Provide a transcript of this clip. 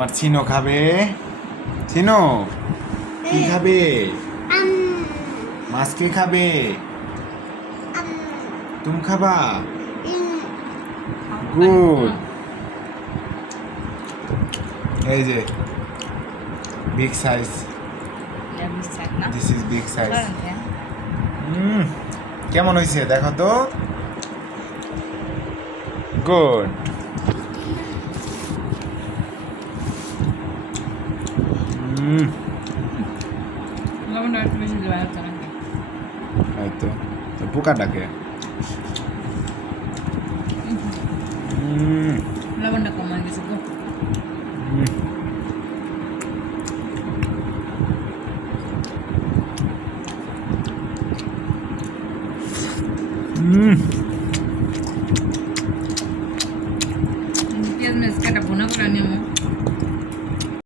আমার চিনো খাবে। চিনো কি খাবে? মাছ কে খাবে? তুমি খাবা? গুড। এই যে big size, this is big size. কেমন হয়েছে দেখো তো। গুড। এই তো পোকা ডাকে। লবণটা কম হয়ে গেছে গো। পেঁয়াজ মেজ কাটা ভুনা করে নিয়ে